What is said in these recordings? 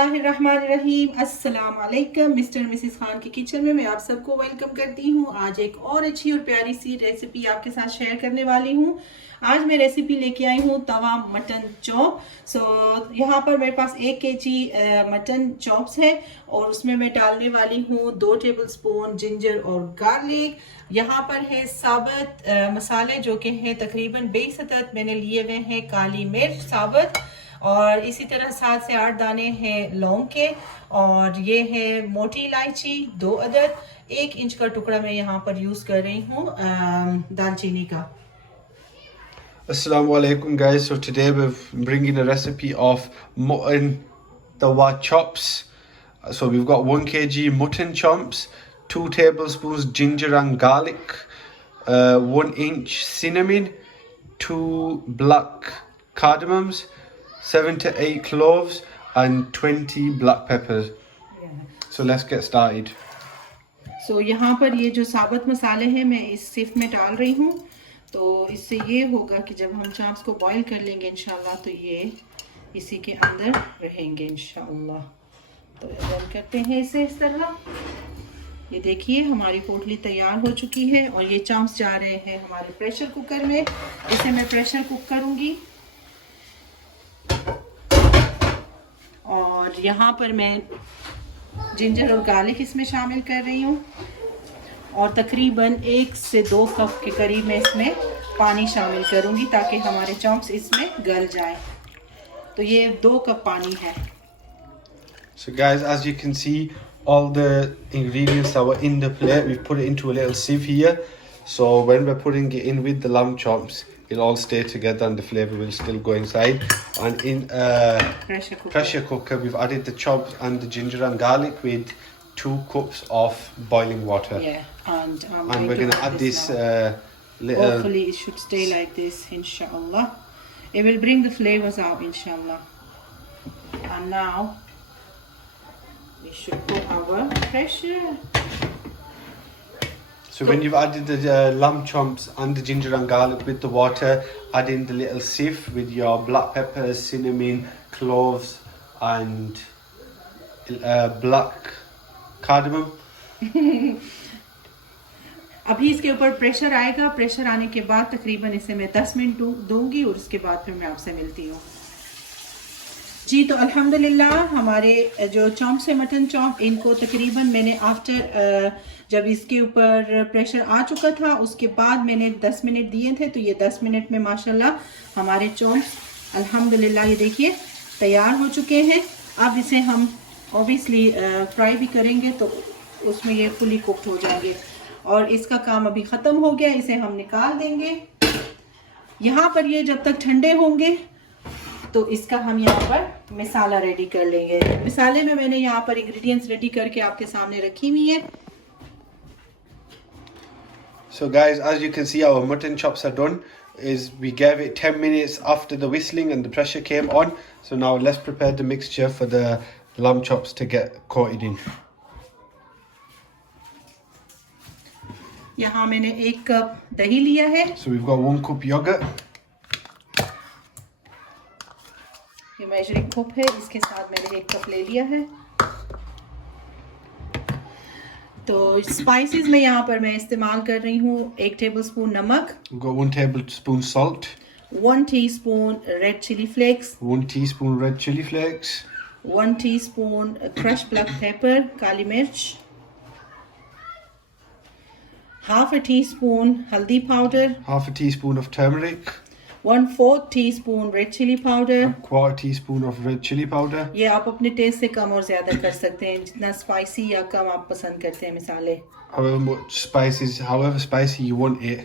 बिस्मिल्लाहिर्रहमानिर्रहीम अस्सलाम वालेकुम। मिस्टर मिसेस खान की किचन में मैं आप सबको वेलकम करती हूँ। आज एक और अच्छी और प्यारी सी रेसिपी आपके साथ शेयर करने वाली हूँ। आज मैं रेसिपी लेके आई हूँ तवा मटन चॉप। यहाँ पर मेरे पास 1 kg मटन चॉप्स है और उसमें मैं डालने वाली हूँ 2 टेबलस्पून जिंजर और गार्लिक। यहाँ पर है साबुत मसाले जो कि हैं तकरीबन 20 अदद मैंने लिए हुए हैं काली मिर्च साबुत, और इसी तरह 7 से 8 दाने हैं लौंग के, और ये है मोटी इलायची 2 अदद। 1 इंच का टुकड़ा मैं यहाँ पर यूज़ कर रही हूँ दालचीनी का। Assalamu alaikum guys, so today we're bringing a recipe of mutton tawa chops. So we've got 1 kg mutton chomps, 2 tablespoons ginger and garlic, 1 inch cinnamon, 2 black cardamoms, 7 to 8 cloves and 20 black peppers. So let's get started. So यहाँ पर ये जो साबुत मसाले हैं मैं इस सिर्फ में डाल रही हूँ, तो इससे ये होगा कि जब हम चाप्स को बॉईल कर लेंगे इंशाल्लाह तो ये इसी के अंदर रहेंगे इंशाल्लाह। तो बंद करते हैं इसे इस तरह। ये देखिए हमारी पोटली तैयार हो चुकी है और ये चाप्स जा रहे हैं हमारे प्रेशर कुकर में। इसे मैं प्रेशर कुक करूँगी और यहाँ पर मैं जिंजर और गार्लिक इसमें शामिल कर रही हूँ और तकरीबन 1 से 2 कप के करीब मैं इसमें पानी शामिल करूँगी ताकि हमारे चॉप्स इसमें गल जाए। तो ये 2 कप पानी है। So guys, as you can see, all the ingredients that were in the plate, we've put it into a little sieve here. So when we're putting it in with the lamb chops, it'll all stay together and the flavour will still go inside. And in a pressure cooker, we've added the chops and the ginger and garlic with 2 cups of boiling water. Yeah, and we're going to add this little... Hopefully it should stay like this, inshallah. It will bring the flavors out, inshallah. And now we should put our pressure. So when you've added the lamb chomps and the ginger and garlic with the water, add in the little sieve with your black peppers, cinnamon, cloves and black cardamom. अभी इसके ऊपर pressure आएगा। Pressure आने के बाद तकरीबन इसे मैं 10 मिनट दूंगी और उसके बाद फिर मैं आपसे मिलती हूँ। जी तो अल्हम्दुलिल्लाह हमारे जो चॉप्स है मटन चॉप, इनको तकरीबन मैंने आफ्टर जब इसके ऊपर प्रेशर आ चुका था उसके बाद मैंने 10 मिनट दिए थे, तो ये 10 मिनट में माशाल्लाह हमारे चॉप्स अल्हम्दुलिल्लाह ये देखिए तैयार हो चुके हैं। अब इसे हम ऑब्वियसली फ्राई भी करेंगे तो उसमें ये फुली कुक्ड हो जाएंगे और इसका काम अभी ख़त्म हो गया। इसे हम निकाल देंगे। यहाँ पर ये जब तक ठंडे होंगे तो इसका हम यहाँ पर मसाला रेडी कर लेंगे। मसाले में मैंने यहाँ पर इंग्रेडिएंट्स रेडी करके आपके सामने रखी हुई है। So guys, as you can see, our mutton chops are done. We gave it 10 minutes after the whistling and the pressure came on. So now let's prepare the mixture for the lamb chops to get coated in. यहाँ मैंने 1 cup दही लिया है। So we've got 1 cup yogurt. ये measuring cup है, इसके साथ मैंने 1 कप ले लिया है। तो स्पाइसेस में यहाँ पर मैं इस्तेमाल कर रही हूँ 1 टेबलस्पून नमक, We've got 1 tablespoon salt, 1 teaspoon red chili flakes, 1 teaspoon red chili flakes, 1 teaspoon crush black pepper काली मिर्च, half a teaspoon हल्दी powder, half a teaspoon of turmeric, 1/4 teaspoon red chili powder, 1/4 teaspoon of red chili powder. ये आप अपने test से कम और ज्यादा कर सकते हैं, जितना स्पाइसी या कम आप पसंद करते हैं मसाले। However spicy you want it,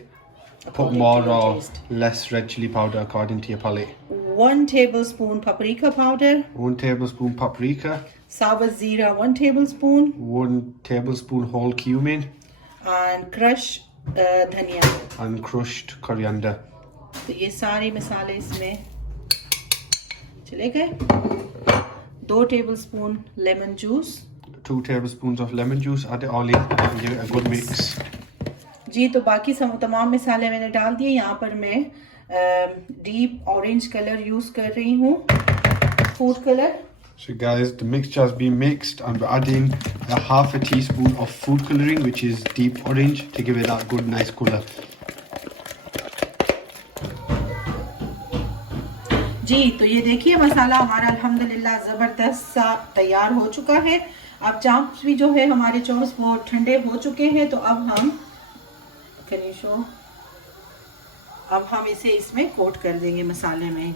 put more or less red chili powder according to your palate. 1 tablespoon paprika powder, 1 tablespoon paprika, sawa zira 1 tablespoon, 1 tablespoon whole cumin, and crushed धनिया and crushed coriander. तो ये सारे मसाले इसमें चले गए। 2 tablespoon lemon juice, 2 tablespoons of lemon juice, add it all in and give it a good mix. जी तो बाकी तमाम मसाले मैंने डाल दिए। यहाँ पर मैं डीप ऑरेंज कलर यूज़ कर रही हूँ, food colour. So guys, the mixture has been mixed and we're adding a half a teaspoon of food colouring, which is deep orange, to give it that good nice colour. जी तो ये देखिए मसाला हमारा अल्हम्दुलिल्लाह ज़बरदस्त सा तैयार हो चुका है। अब चाम्स भी जो है हमारे चॉप्स वो ठंडे हो चुके हैं, तो अब हम इसे इसमें कोट कर देंगे मसाले में।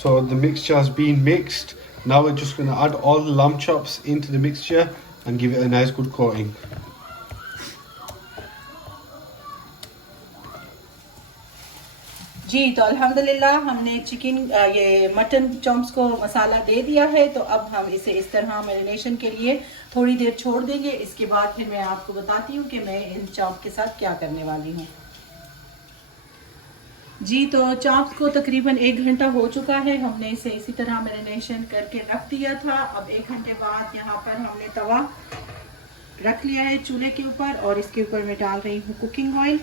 So the mixture has been mixed. Now we're just going to add all the lamb chops into the mixture and give it a nice good coating. जी तो अल्हम्दुलिल्लाह हमने ये मटन चॉप्स को मसाला दे दिया है, तो अब हम इसे इस तरह मैरिनेशन के लिए थोड़ी देर छोड़ देंगे। इसके बाद फिर मैं आपको बताती हूँ कि मैं इन चॉप के साथ क्या करने वाली हूँ। जी तो चॉप्स को तकरीबन 1 घंटा हो चुका है, हमने इसे इसी तरह मैरिनेशन करके रख दिया था। अब 1 घंटे बाद यहाँ पर हमने तवा रख लिया है चूल्हे के ऊपर और इसके ऊपर मैं डाल रही हूँ cooking oil.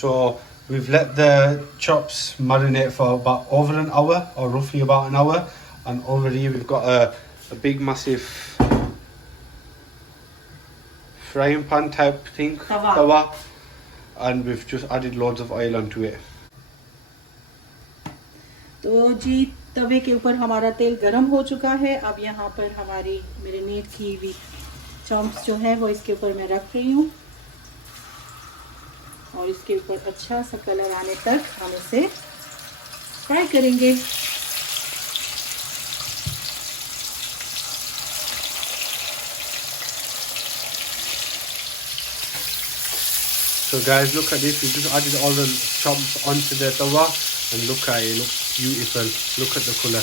So we've let the chops marinate for about over an hour, or roughly about an hour, and over here we've got a big massive frying pan type thing, tawa, and we've just added loads of oil onto it. तो जी तवे के ऊपर हमारा तेल गरम हो चुका है। अब यहाँ पर हमारी मैरिनेट की हुई चॉप्स जो है वो इसके ऊपर मैं रख रही हूँ और इसके ऊपर अच्छा सा कलर आने तक हम इसे फ्राई करेंगे। So guys, look at this. We just added all the chops onto the tawa, and look at it. It looks beautiful. Look at the colour.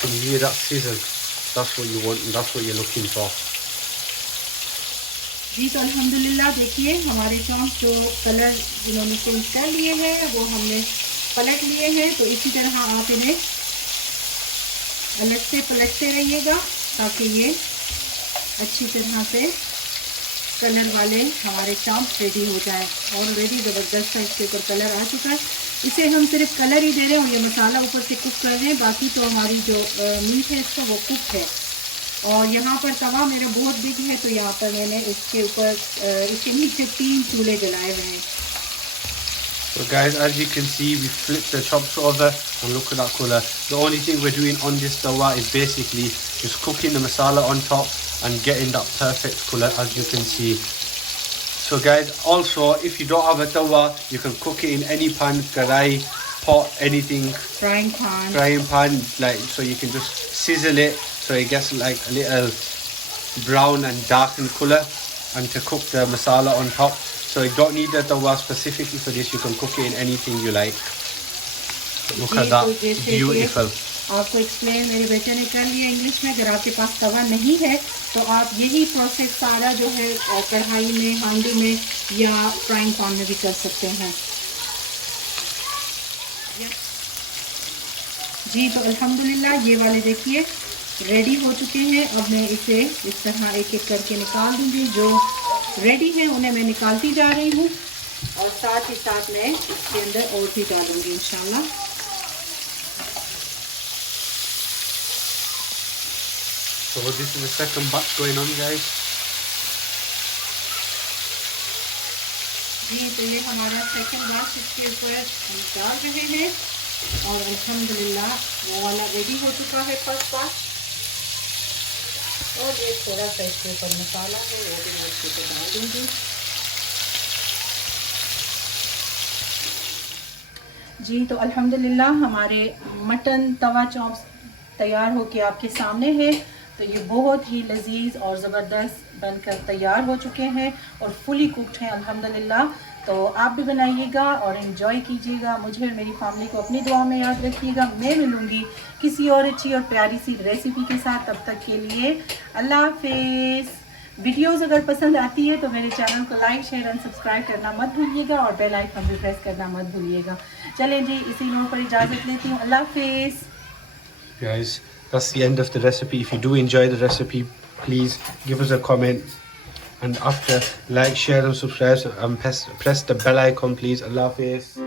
Can you hear that sizzle? That's what you want and that's what you're looking for. जी तो अल्हम्दुलिल्लाह देखिए हमारे chops जो colour जिन्होंने change कर लिए हैं वो हमने पलट लिए हैं। तो इसी तरह आप इन्हें अलग से पलटते रहिएगा ताकि ये अच्छी तरह से कलर वाले हमारे चॉप्स रेडी हो जाए। ऑलरेडी ज़बरदस्त सा इसके ऊपर कलर आ चुका है। इसे हम सिर्फ कलर ही दे रहे हैं और ये मसाला ऊपर से कुक कर रहे हैं, बाकी तो हमारी जो मीट है इसका वो कुक है। और यहाँ पर तवा मेरा बहुत बिग है, तो यहाँ पर मैंने इसके ऊपर इसके नीचे 3 चूल्हे जलाए हुए हैं। So guys, as you can see, we flipped the chops over and look at that colour. The only thing we're doing on this tawa is basically just cooking the masala on top and getting that perfect colour, as you can see. So guys, also if you don't have a tawa, you can cook it in any pan, karai, pot, anything. Frying pan, like, so you can just sizzle it so it gets like a little brown and darkened colour, and to cook the masala on top. So you don't need a tawa specifically for this, you can cook it in anything you like. Look at that, beautiful. आपको explain मेरे बेटे ने कर लिया English में। अगर आपके पास तवा नहीं है तो आप यही प्रोसेस सारा जो है कढ़ाई में, हांडी में या फ्राइंग पैन में भी कर सकते हैं। जी तो अल्हम्दुलिल्लाह ये वाले देखिए रेडी हो चुके हैं। अब मैं इसे इस तरह एक एक करके निकाल दूंगी। जो रेडी है उन्हें मैं निकालती जा रही हूँ और साथ ही साथ मैं इसके अंदर और भी डालूंगी इंशाल्लाह। So this is the second batch going on, guys. जी तो ये हमारा सेकंड बैच इसके ऊपर हम डाल रहे हैं और अल्हम्दुलिल्लाह वो वाला रेडी हो चुका है फर्स्ट बैच। और ये थोड़ा सा इसके ऊपर मसाला है वो भी मैं इसके ऊपर डाल दूँगी। जी तो अल्हम्दुलिल्लाह हमारे मटन तवा चॉप्स तैयार होके आपके सामने है। तो ये बहुत ही लजीज और ज़बरदस्त बनकर तैयार हो चुके हैं और फुली कुक्ड हैं अल्हम्दुलिल्लाह। तो आप भी बनाइएगा और एंजॉय कीजिएगा। मुझे और मेरी फैमिली को अपनी दुआ में याद रखिएगा। मैं मिलूँगी किसी और अच्छी और प्यारी सी रेसिपी के साथ। तब तक के लिए अल्लाह हाफिज़। वीडियोज़ अगर पसंद आती है तो मेरे चैनल को लाइक, शेयर एंड सब्सक्राइब करना मत भूलिएगा और बेल आइकन भी प्रेस करना मत भूलिएगा। चलें जी, इसी नोट पर इजाज़त लेती हूँ। अल्लाह हाफिज़। Guys, that's the end of the recipe. If you do enjoy the recipe, please give us a comment And after, like, share and subscribe and press the bell icon please. Allah Hafiz.